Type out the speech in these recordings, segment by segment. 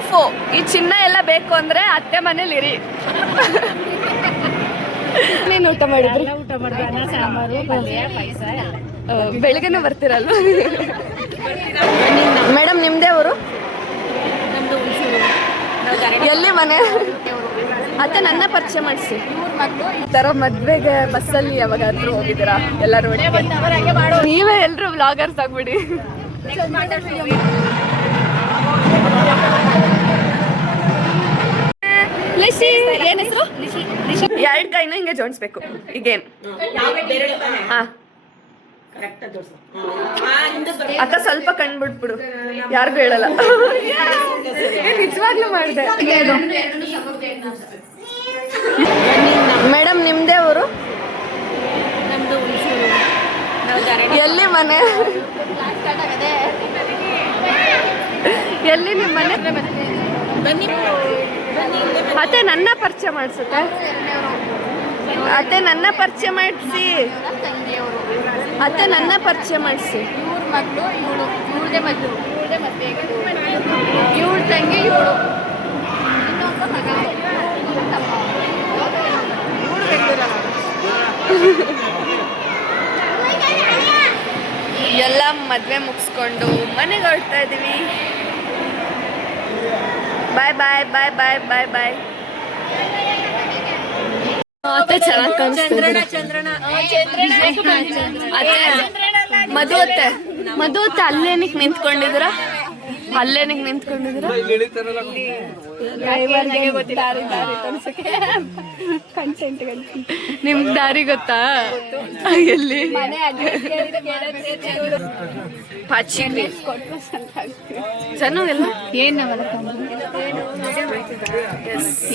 Proof ಈ ಚಿನ್ನ ಎಲ್ಲ ಬೇಕು ಅಂದ್ರೆ ಅತ್ತೆ ಮನೇಲಿ ಇರಿ. ನೀನು ಊಟ ಮಾಡಿದ್ರಿ? ಊಟ ಮಾಡಿದ್ವಿ, ಅನ್ನ ಸಾಂಬಾರು ಪಲ್ಯ ಪಾಯಸ ಎಲ್ಲ. ಬೆಳಿಗ್ಗೆನೂ ಬರ್ತೀರಲ್ವ? ಮೇಡಮ್ ನಿಮ್ದೇ ಊರು? ನಮ್ದು ಹುಣಸೂರು. ಎಲ್ಲಿ ಮನೆ? ಅತ್ತೆ ನನ್ನ ಪರಿಚಯ ಮಾಡಿಸಿ. ಈ ತರ ಮದ್ವೆಗೆ ಬಸ್ಸಲ್ಲಿ ಯಾವಾಗಾದ್ರೂ ಹೋಗಿದ್ದೀರಾ ಎಲ್ಲರೂ? ನೀವೇ ಎಲ್ರು ವ್ಲಾಗರ್ಸ್ ಆಗ್ಬಿಡಿ. ಏನ್ ಹೆಸರು? ಎರಡು ಕೈನ ಹಿಂಗೆ ಜೋಡಿಸ್ಬೇಕು ಈಗೇನ್? ಹಾ ಅಕ್ಕ ಸ್ವಲ್ಪ ಕಣ್ಬಿಟ್ಬಿಡು, ಯಾರಿಗೂ ಹೇಳಲ್ಲ. ನಿಜವಾಗ್ಲೂ ಮಾಡಿದೆ. ಮೇಡಮ್ ನಿಮ್ದೇ ಊರು? ನಮ್ದು ಹುಣಸೂರು. ಎಲ್ಲಿ ಮನೆ? ಎಲ್ಲಿ ನಿಮ್ಮ ಮನೆ? ಅತ್ತೆ ನನ್ನ ಪರಿಚಯ ಮಾಡಿಸುತ್ತೆ. ಅತ್ತೆ ನನ್ನ ಪರಿಚಯ ಮಾಡಿಸಿ. ಅತ್ತೆ ನನ್ನ ಪರಿಚಯ ಮಾಡಿಸಿ. ಇವ್ರ ಮಗಳು ಇವಳು, ಇವಳದೇ ಮಗಳು, ಇವಳದೇ ಮದುವೆ ಇವಳ ತಂಗಿ ಇವಳು, ಇನ್ನೊಬ್ಬ ಮಗ ಎಲ್ಲ ಮದ್ವೆ ಮುಗಿಸ್ಕೊಂಡು ಮನೆಗೆ ಹೊರಡ್ತಾ ಇದೀವಿ. ಬಾಯ್ ಬಾಯ್ ಬಾಯ್ ಬಾಯ್ ಬಾಯ್ ಬಾಯ್. ಅತ್ತೆ ಚೆನ್ನಾಗಿ ಕಾಣಿಸ್ತಿದ್ದೀರಾ. ಮಧು ಅತ್ತೆ, ಮಧು ಅತ್ತೆ ಅಲ್ಲೇನಿಕ್ ನಿಂತ್ಕೊಂಡಿದ್ದೀರಾ? ಅಲ್ಲೇನಿಕ್ ನಿಂತ್ಕೊಂಡಿದ್ದೀರಾ? ನಿಮ್ ದಾರಿ ಗೊತ್ತಾ? ಎಲ್ಲಿ? ಪಾಚಿ ಜನ ಎಲ್ಲ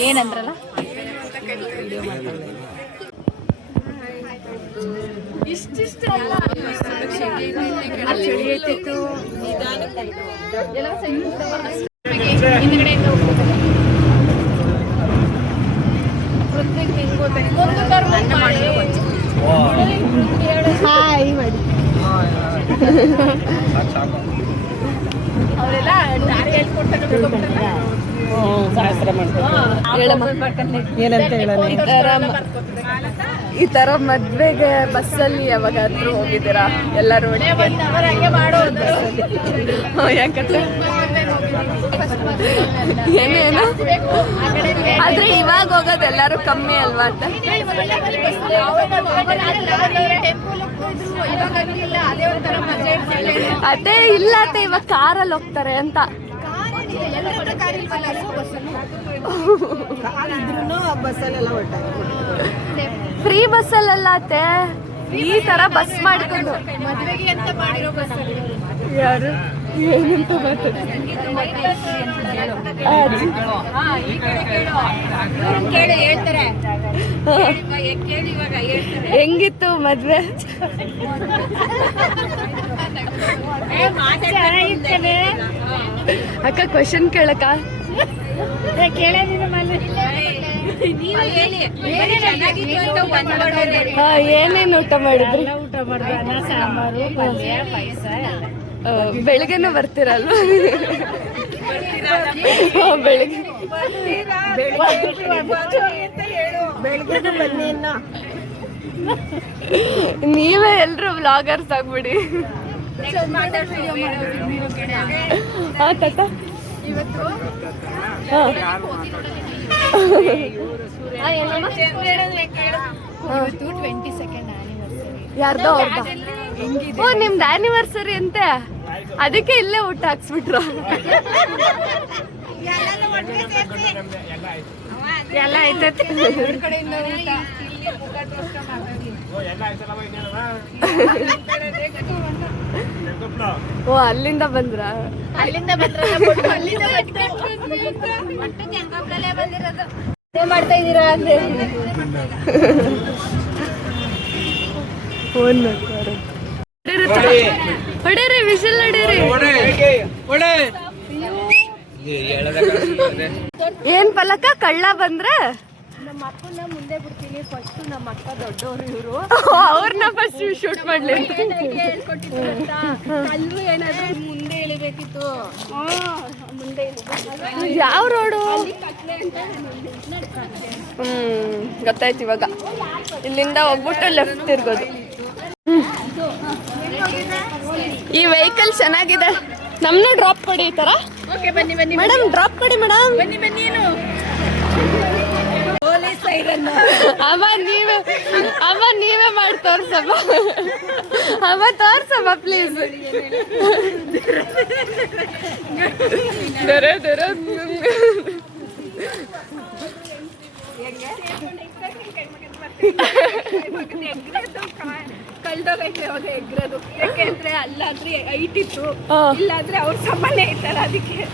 ಏನಂದ್ರಲ್ಲ ಇಷ್ಟಿಷ್ಟು ಹಿಂದ್ಗಡೆಯಿಂದ ಹಾಯ್ ಮಾಡಿ ಅವರೆಲ್ಲ ದಾರಿ ಹೇಳ್ಕೊಡ್ತಾರೆ. ಈ ತರ ಮದ್ವೆಗೆ ಬಸ್ಸಲ್ಲಿ ಯಾವಾಗಾದ್ರೂ ಹೋಗಿದ್ದೀರಾ ಎಲ್ಲರೂ? ಯಾಕಂದ್ರೆ ಏನೇನು ಆದ್ರೆ ಇವಾಗ ಹೋಗೋದು ಎಲ್ಲರೂ ಕಮ್ಮಿ ಅಲ್ವಾ ಅಂತ. ಅದೇ ಇಲ್ಲ ಅತ್ತೆ ಇವಾಗ ಕಾರಲ್ಲಿ ಹೋಗ್ತಾರೆ ಅಂತ. ಫ್ರೀ ಬಸ್ಸಲ್ಲ ಅತ್ತೆ, ಈ ತರ ಬಸ್ ಮಾಡ್ಕೊಂಡು ಮದುವೆಗೆ ಅಂತ ಮಾಡಿರೋ ಬಸ್ಸಲ್ಲಿ ಯಾರು ಏನಂತ ಹೇಳ್ತಾರೆ. ಹೆಂಗಿತ್ತು ಮದ್ವೆ? ಅಕ್ಕ ಕ್ವಶನ್ ಕೇಳಕ್ಕ? ಏನೇನು ಊಟ ಮಾಡಿದ್ರಿ? ಊಟ ಮಾಡಿದ್ವಿ, ಅನ್ನ ಸಾಂಬಾರು ಪಲ್ಯ ಪಾಯಸ ಎಲ್ಲ. ಬೆಳಿಗ್ಗೆನೂ ಬರ್ತೀರಲ್ವ? ಬೆಳಿಗ್ಗೆ ನೀವೇ ಎಲ್ರು ವ್ಲಾಗರ್ಸ್ ಆಗ್ಬಿಡಿ. ಹಾ ತಾತ ಯಾರ್ದೋ ಅವ್ರದ್ದು? ಓ ನಿಮ್ದು ಆನಿವರ್ಸರಿ ಅಂತೆ, ಅದಕ್ಕೆ ಇಲ್ಲೇ ಊಟ ಹಾಕ್ಸ್ಬಿಟ್ರು. ಎಲ್ಲ ಆಯ್ತೈತಿ. ಓ ಅಲ್ಲಿಂದ ಬಂದ್ರ? ಮಾಡ್ತಾ ಇದ್ದೀರಾ ಅಂದ್ರೆ ಹೊಡೀರಿ, ವಿಷಲ್ ಹೊಡೀರಿ. ಏನ್ ಪಲಕ ಕಳ್ಳ ಬಂದ್ರೆ ನಮ್ಮ ಅಕ್ಕನ ಮುಂದೆ ಬಿಡ್ತೀನಿ. ಫಸ್ಟ್ ನಮ್ಮ ಅಕ್ಕ ದೊಡ್ಡವರು, ಇವರು ಅವ್ರನ್ನ ಫಸ್ಟ್ ಶೂಟ್ ಮಾಡ್ಲಿ. ಹೇಳ್ಕೊಟ್ಟಿದ್ರು. ಕಲ್ಲು ಏನಾದ್ರು ಮುಂದೆ ಎಳಿಬೇಕಿತ್ತು, ಮುಂದೆ ಯಾವ ರೋಡು? ಗೊತ್ತಾಯ್ತು ಇವಾಗ. ಇಲ್ಲಿಂದ ಹೋಗ್ಬಿಟ್ಟು ಲೆಫ್ಟ್ ತಿರ್ಗೋದು. ಈ ವೆಹಿಕಲ್ ಚೆನ್ನಾಗಿದೆ. ನಮ್ಮನ್ನ ಡ್ರಾಪ್ ಕೊಡಿ ಈ ಥರ. ಓಕೆ ಬನ್ನಿ ಬನ್ನಿ ಮೇಡಮ್ ಡ್ರಾಪ್ ಕೊಡಿ ಮೇಡಮ್. ಬನ್ನಿ ಬನ್ನಿ ಏನು ಪೊಲೀಸ್ ಸೈರನ್ ಅಮ್ಮ ನೀವೇ ಮಾಡಿ ತೋರ್ಸಮ್ಮ. ಅಮ್ಮ ತೋರ್ಸಮ್ಮ ಪ್ಲೀಸ್. ಕಳ್ದೋಗೈತೆ ಅವಾಗ ಎಗ್ರದು. ಯಾಕೆಂದ್ರೆ ಅಲ್ಲಾದ್ರೆ ಹೈಟ್ ಇತ್ತು, ಇಲ್ಲಾದ್ರೆ ಅವ್ರ ಸಮಾನ ಇತ್ತಲ್ಲ ಅದಕ್ಕೆ.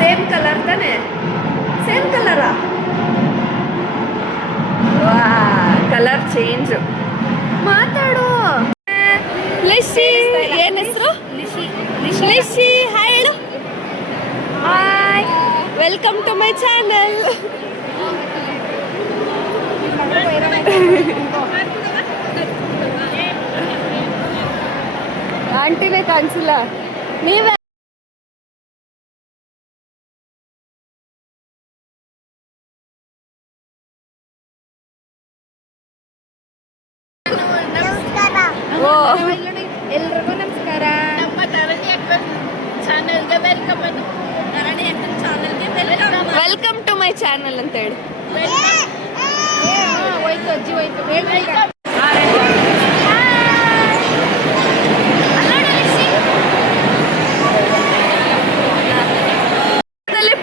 ಸೇಮ್ ಕಲರ್ ತಾನೆ? ಸೇಮ್ ಕಲರಾ? ವಾ ಕಲರ್ ಚೇಂಜ್. ಮಾತಾಡು. ಲಿಶಿ ಏನ್ ಹೆಸರು? ಲಿಶಿ ಹಾಯ್ ಹೇಳು. Hi, welcome to my channel. ಆಂಟಿನೇ ಕಾಣಿಸಿಲ್ಲ. ನೀವೇ ಎಲ್ರಿಗೂ ನಮಸ್ಕಾರ. ನಮ್ಮ ತರಣಿ ಅಕ್ಕನ ಚಾನಲ್ಗೆ ವೆಲ್ಕಮ್. ತರಣಿ ಅಕ್ಕನ ಚಾನಲ್ಗೆ welcome. Welcome to my channel ಅಂತ ಹೇಳಿ. ಹೋಯ್ತು ಅಜ್ಜಿ ಹೋಯ್ತು.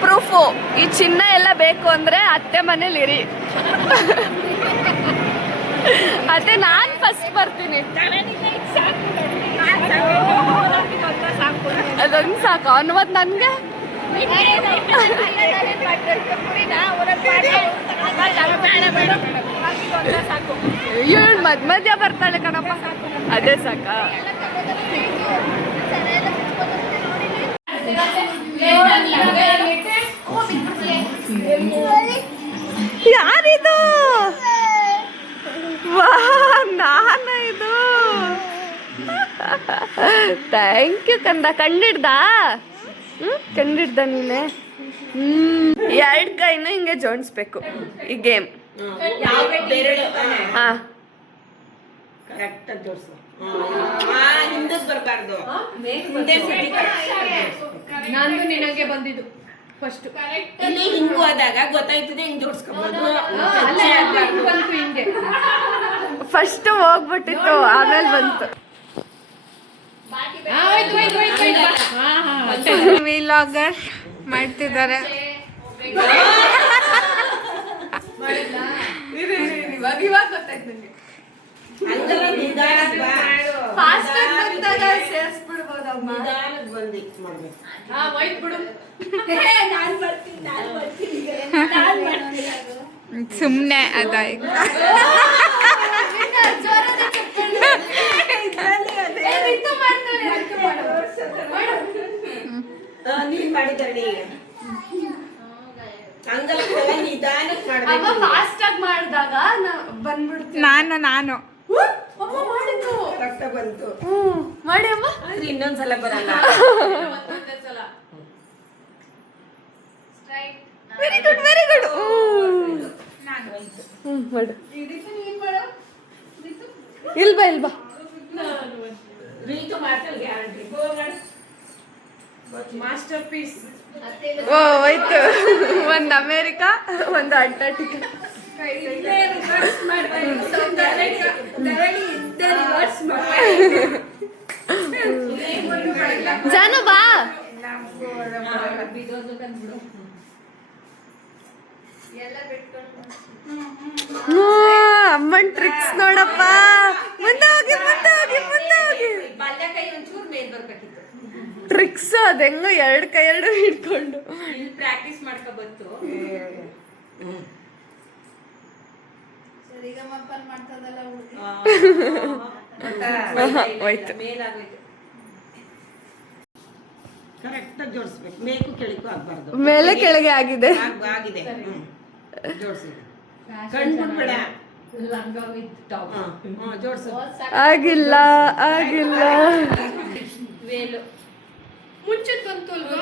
ಪ್ರೂಫು ಈ ಚಿನ್ನ ಎಲ್ಲ ಬೇಕು ಅಂದ್ರೆ ಅತ್ತೆ ಮನೇಲಿ ಇರಿ. ಅದೇ ನಾನ್ ಫಸ್ಟ್ ಬರ್ತೀನಿ. ಅದೊಂದು ಸಾಕು ಅನ್ನೋದು ನನ್ಗೆ. ಇವಳು ಮಧ್ಯ ಬರ್ತಾಳೆ ಕಣಪ್ಪ, ಅದೇ ಸಾಕ. ಯಾರಿದು? ವಾ ನಾನ ಇದು. ಥ್ಯಾಂಕ್ ಯು ಕಂದ. ಕಂಡಿಡ್ದ? ಕಂಡಿಡ್ದ ನೀನೆ. ಎರಡು ಕೈನ ಹಿಂಗೆ ಜೋಡಿಸ್ಬೇಕು ಈ ಗೇಮ್. ಹಾ ನಂದು ನಿನಗೆ ಬಂದಿದ್ದು ಫಸ್ಟ್. ಇಲ್ಲಿ ಹಿಂಗ್ ಹೋದಾಗ ಗೊತ್ತಾಯ್ತದೆ ಹಿಂಗ್ ಜೋಡಿಸ್ಕೋಬಹುದು. ಹಿಂಗೆ ಫಸ್ಟ್ ಹೋಗ್ಬಿಟ್ಟಿತ್ತು, ಆಮೇಲೆ ಬಂತು. ವಿಲಾಗರ್ ಮಾಡ್ತಿದ್ದಾರೆ. ಸುಮ್ಮನೆ ಅದ ಮಾಡಿದ್ದಾಳೆ ಹಂಗಲ್ಲ ನಿಧಾನಕ್ಕೆ ಅಮ್ಮ ಮಾಡ್ಬೇಕು ಫಾಸ್ಟ್ ಆಗಿ ಮಾಡಿದಾಗ ಬಂದ್ಬಿಡ್ತೀನಿ. ನಾನು ಅಮ್ಮ ಮಾಡಿದ್ದು. ರಕ್ತ ಬಂತು ಮಾಡಿ ಅಮ್ಮ. ಆದ್ರೆ ಇನ್ನೊಂದ್ಸಲ ಬರಲ್ಲ ವೆರಿ ಗುಡ್ ವೆರಿ ಗುಡ್. ಮಾಡು. ಇಲ್ಬಾ ಇಲ್ಬಾ. ರೀತು ಮಾಡ್ತಾಳೆ ಗ್ಯಾರಂಟಿ ಮಾಸ್ಟರ್ ಪೀಸ್ ಓ ಹೋಯ್ತು. ಒಂದು ಅಮೇರಿಕಾ ಒಂದು ಅಂಟಾರ್ಟಿಕಾ. ಜಾನು ಬಾ. ಅಮ್ಮನ್ ಟ್ರಿಕ್ಸ್ ನೋಡಪ್ಪ. ಮುಂದೆ ಹೋಗಿ ಮುಂದೆ ಹೋಗಿ ಮುಂದೆ ಹೋಗಿ. ಬಲ್ಯ ಕೈ ಒಂಚೂರು ಮೇಲ್ ಬರ್ಬೇಕಿತ್ತು ಟ್ರಿಕ್ಸ್ ಅದ ಹೆಂಗೋ ಎರಡು ಕೈ ಎರಡು ಹಿಡ್ಕೊಂಡು ಇಲ್ಲಿ ಪ್ರಾಕ್ಟೀಸ್ ಮಾಡ್ಕೊ ಬಂತು ಹೋಯ್ತು. ಮೇಲಾಗೋಯ್ತು ಕರೆಕ್ಟ್ ಆಗಿ ಜೋಡಿಸ್ಬೇಕು ಮೇಕು ಕೆಳಕು ಆಗ್ಬಾರ್ದು ಮೇಲೆ ಕೆಳಗೆ ಆಗಿದೆ. ಆಗಿದೆ ಜೋಡಿಸಿ ಕಣ್ಬಿಡ್ಬೇಡ ಜೋಡಿಸು ಆಗಿಲ್ಲ ಆಗಿಲ್ಲ. ವೇಲು ಮುಂಚೆ ಬಂತು ಅಲ್ವಾ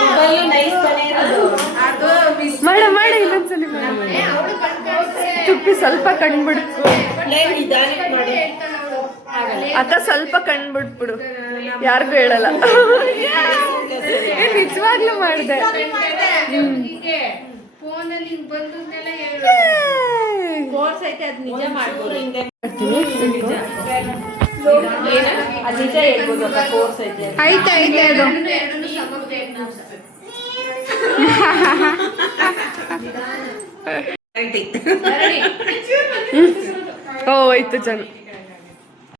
ಮೊಬೈಲ್ ನೈಸ್ ತಾನೇ ಇರೋದು ಮಾಡ ಮಾಡ ಇನ್ನೊಂದ್ಸಲಿ ಮಾಡ. ತುಪ್ಪಿ ಸ್ವಲ್ಪ ಕಣ್ಬಿಡ್ಕು ನಿಧಾನಕ್ಕೆ ಮಾಡಿ ಅಕ್ಕ, ಸ್ವಲ್ಪ ಕಣ್ಬಿಟ್ಬಿಡು, ಯಾರಿಗೂ ಹೇಳಲ್ಲ. ನಿಜವಾಗ್ಲೂ ಮಾಡಿದೆ. ಫೋನಲ್ಲಿ ಬಂದದ್ನೆಲ್ಲ ಹೇಳು. ಕೋರ್ಸ್ ಐತೆ ಅದ್ ನಿಜ ಮಾಡ್ಬೋದು ಹಿಂದೆ ಅದ್ ನಿಜ ಹೇಳ್ಬೋದು ಕೋರ್ಸ್ ಐತೆ ಐತೆ ಐತೆ ಅದು. ಎರಡನ್ನೂ ಸಮಕ್ಕೆ ಗ್ಯಾರಂಟಿ ಓ ಹೋಯ್ತು ಜನ.